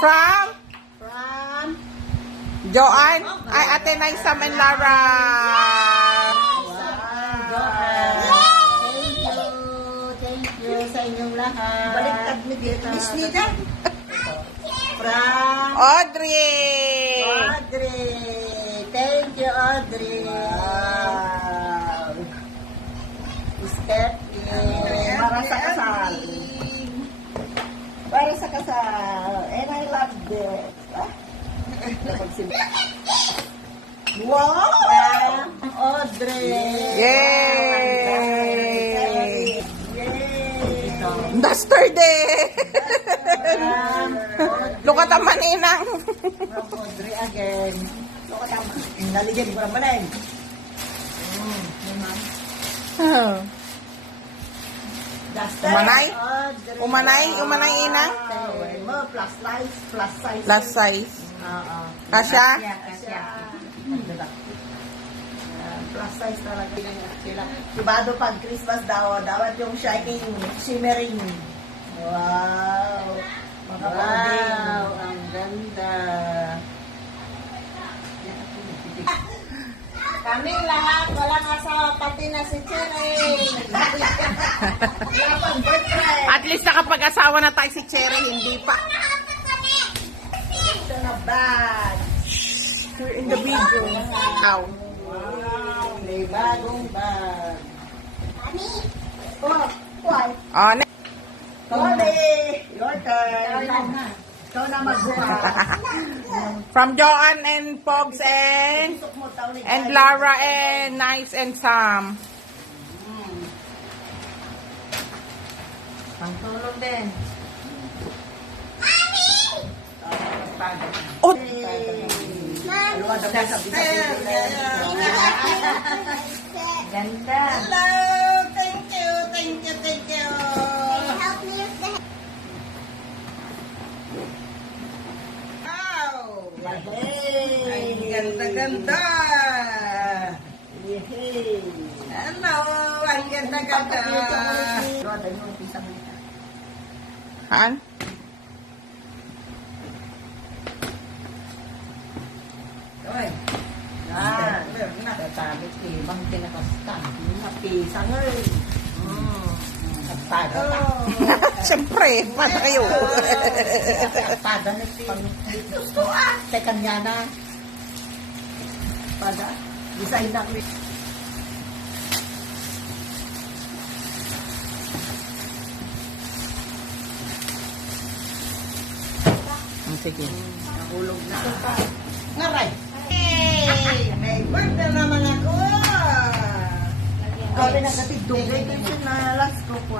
From From Joanne, ay Ate Naisam and Lara. Thank you sa inyong lahat. Baliktad mo dito. Miss Nida. From Audrey. Thank you, Audrey. Wow. Stephanie. Para sa kasal. Para sa kasal. And I love this. Wow! Audrey! Yay! Yay! Duster day! Lukat ang maninang. From Audrey again. Lukat ang naligyan ko naman eh. Umanay? Audrey. Umanay inang? Plus size. Plus size. Plus size. Oo. Kasya? Kasya. Plus size talaga sila. Ibado pag Christmas daw yung shining, shimmering. Wow. Wow, ang ganda. Kaming lahat, walang asawa, pati na si Cherry. Lapang birthday. At least nakapag-asawa na tayo si Cherry, hindi pa. Ito na bag. You're in the video. Ow. Wow, may bagong bag. Oh, what? Oh, Tony, your turn. Ikaw na magbuka. from Joanne and Pogs and Lara and Nice and Sam. Pangtulong din. Oh, Ganda. Hello, thank you. Help me with the Hey, ganda. Yehey. Hello, ang ganda. Han? Oy. Yan. Tatabit ibang pinakastan. Napisang eh. Tada. Siyempre, paano kayo? Tada na si gusto Teka niya na. Pada. Design na ko. Sige. Nahulog na. Ngaray. Hey! May birthday naman ako! Ikaw rin ang katidugay kasi na last ko po.